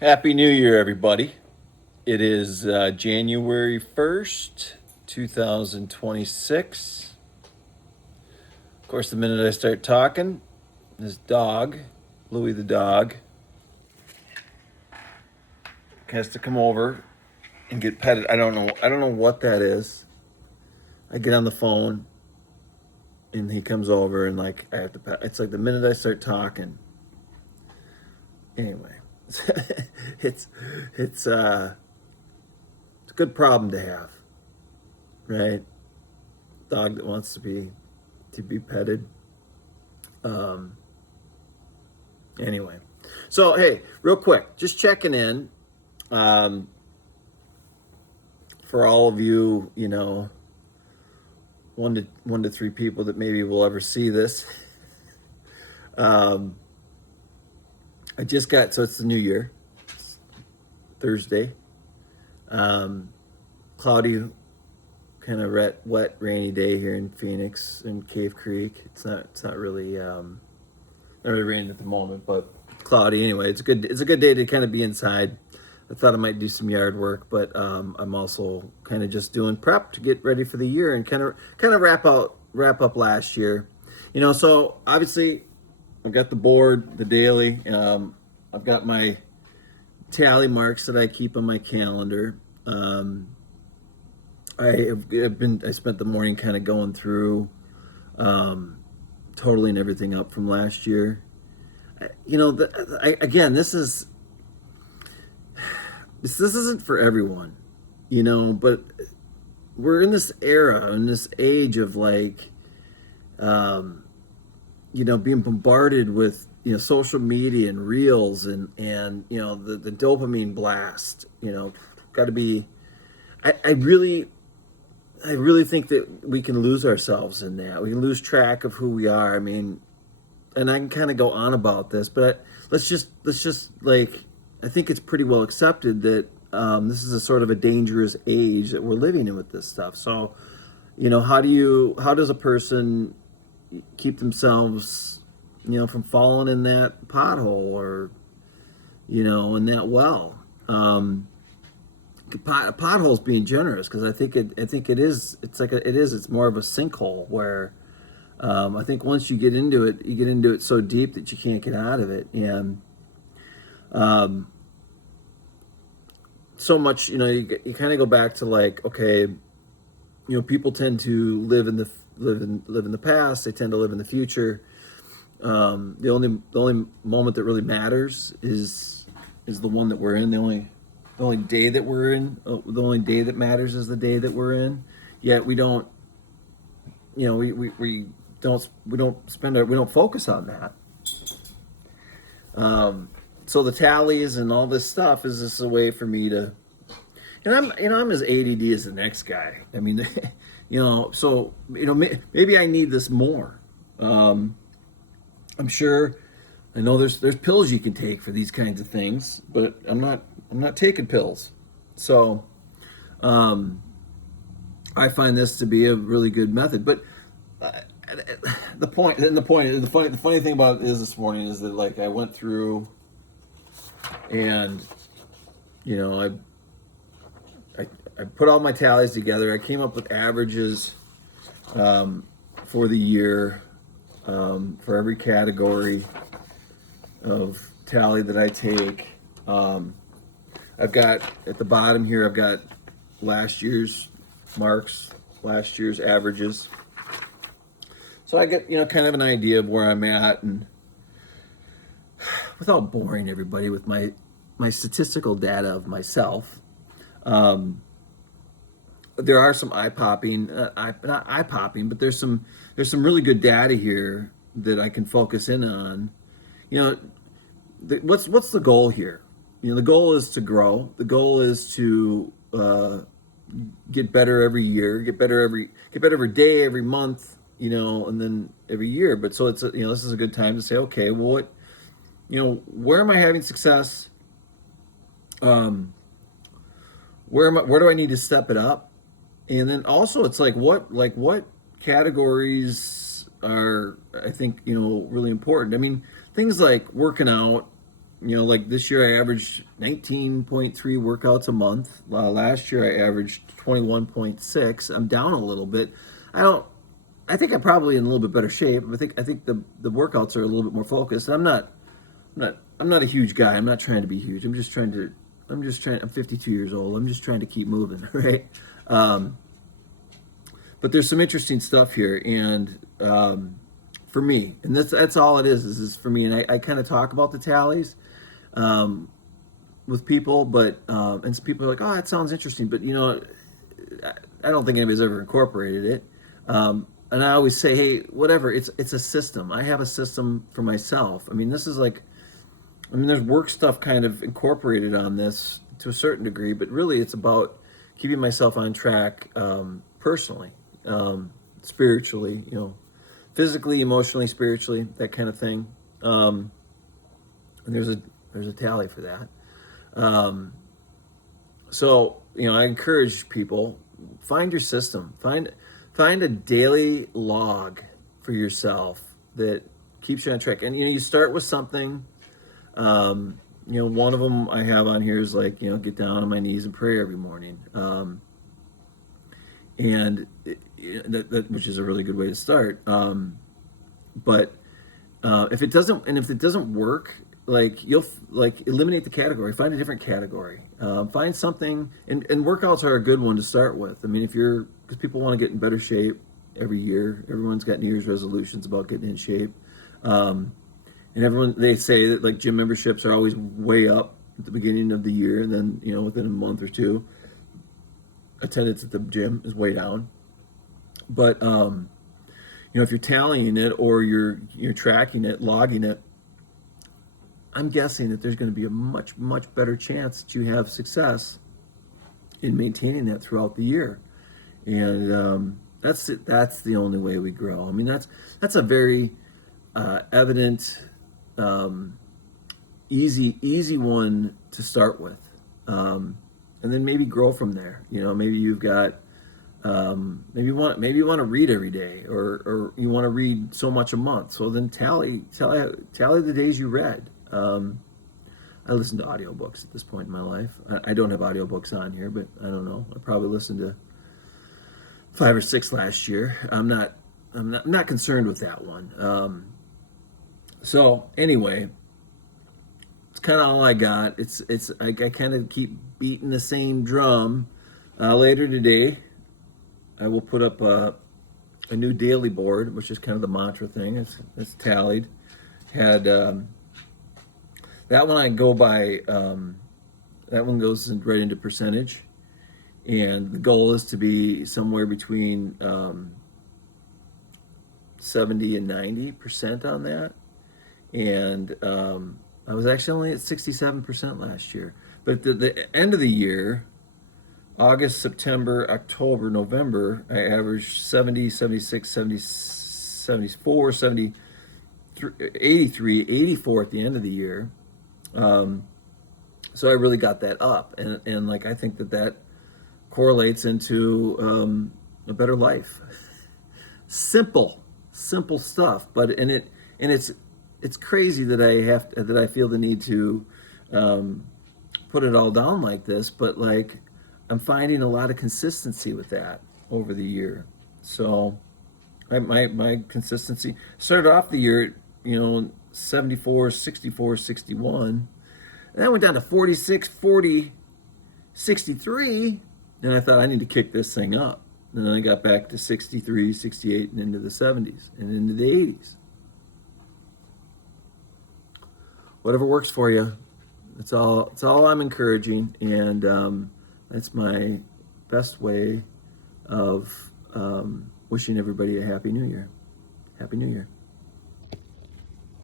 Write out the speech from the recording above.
Happy New Year, everybody. It is January 1st, 2026. Of course, the minute I start talking, this dog, Louie the dog, has to come over and get petted. I don't know what that is. I get on the phone and he comes over and like I have to pet. It's like the minute I start talking. Anyway, it's it's uh it's a good problem to have, right? Dog that wants to be petted. Um, anyway, so hey, real quick, just checking in um, for all of you, one to three people that maybe will ever see this. um, I just got so it's the new year, it's Thursday. Um, Cloudy, kind of wet, rainy day here in Phoenix in Cave Creek. It's not really not really raining at the moment, but cloudy anyway. It's a good day to kind of be inside. I thought I might do some yard work, but I'm also kind of just doing prep to get ready for the year and kind of wrap up last year. So obviously I've got the board, the daily. I've got my tally marks that I keep on my calendar. I spent the morning kind of going through, totaling everything up from last year. Again, this isn't for everyone, but we're in this era, in this age of like, being bombarded with social media and reels and the dopamine blast. Got to be. I really think that we can lose ourselves in that. We can lose track of who we are. I mean, and I can kind of go on about this, but let's just like I think it's pretty well accepted that this is a sort of a dangerous age that we're living in with this stuff. So, how does a person keep themselves, from falling in that pothole or, in that well? Potholes being generous because it's more of a sinkhole where I think once you get into it, you get into it so deep that you can't get out of it, and um, so much you kind of go back to like, okay, people tend to live in the past. They tend to live in the future. The only moment that really matters is the one that we're in. The only day that we're in, the only day that matters is the day that we're in. Yet we don't, we don't focus on that. So the tallies and all this stuff is just a way for me to, and I'm as ADD as the next guy. I mean, maybe I need this more. I'm sure. I know there's pills you can take for these kinds of things, but I'm not taking pills. So I find this to be a really good method. But uh, the funny thing about it is this morning is that like I went through and you know I put all my tallies together. I came up with averages for the year for every category of tally that I take. I've got at the bottom here, I've got last year's marks, last year's averages. So I get, kind of an idea of where I'm at, and without boring everybody with my statistical data of myself, there are some eye popping, not eye popping, but there's some really good data here that I can focus in on. You know, what's the goal here? The goal is to grow. The goal is to get better every year, get better every day, every month, and then every year. But so it's this is a good time to say, okay, well, where am I having success? Um, where do I need to step it up? And then also it's like what categories are I think really important. I mean, things like working out, like this year I averaged 19.3 workouts a month. Last year I averaged 21.6. I'm down a little bit. I think I'm probably in a little bit better shape. I think the workouts are a little bit more focused. And I'm not a huge guy. I'm not trying to be huge. I'm 52 years old. I'm just trying to keep moving, right? But there's some interesting stuff here, and for me, and that's all it is for me. And I kind of talk about the tallies with people, but and some people are like, oh, that sounds interesting, but I don't think anybody's ever incorporated it. And I always say, hey, whatever, it's a system. I have a system for myself. I mean, there's work stuff kind of incorporated on this to a certain degree, but really it's about keeping myself on track personally, spiritually, physically, emotionally, spiritually, that kind of thing. And there's a tally for that. So I encourage people, find your system, find a daily log for yourself that keeps you on track. And you start with something. One of them I have on here is like, get down on my knees and pray every morning. And that which is a really good way to start. But if it doesn't work, you'll eliminate the category, find a different category, find something, and workouts are a good one to start with. I mean, because people want to get in better shape every year. Everyone's got New Year's resolutions about getting in shape. And they say that gym memberships are always way up at the beginning of the year, and then within a month or two, attendance at the gym is way down. But if you're tallying it or you're tracking it, logging it, I'm guessing that there's going to be a much, much better chance that you have success in maintaining that throughout the year. And that's it. That's the only way we grow. I mean, that's a very evident, easy one to start with, and then maybe grow from there. Maybe you've got maybe you want to read every day, or you want to read so much a month. So then tally the days you read. I listen to audiobooks at this point in my life. I don't have audiobooks on here, but I don't know. I probably listened to 5 or 6 last year. I'm not concerned with that one. So anyway, it's kind of all I got. I kind of keep beating the same drum. Later today, I will put up a new daily board, which is kind of the mantra thing. It's tallied. Had that one I go by. That one goes right into percentage, and the goal is to be somewhere between 70 and 90% on that. And I was actually only at 67% last year. But at the end of the year, August, September, October, November, I averaged 70, 76, 70, 74, 73, 83, 84 at the end of the year. So I really got that up. And I think that correlates into a better life. Simple stuff. But it's crazy that I feel the need to put it all down like this, but I'm finding a lot of consistency with that over the year. So my consistency started off the year at 74, 64, 61, and then went down to 46, 40, 63, and I thought I need to kick this thing up. And then I got back to 63, 68, and into the 70s and into the 80s. Whatever works for you. It's all I'm encouraging, and that's my best way of wishing everybody a Happy New Year. Happy New Year.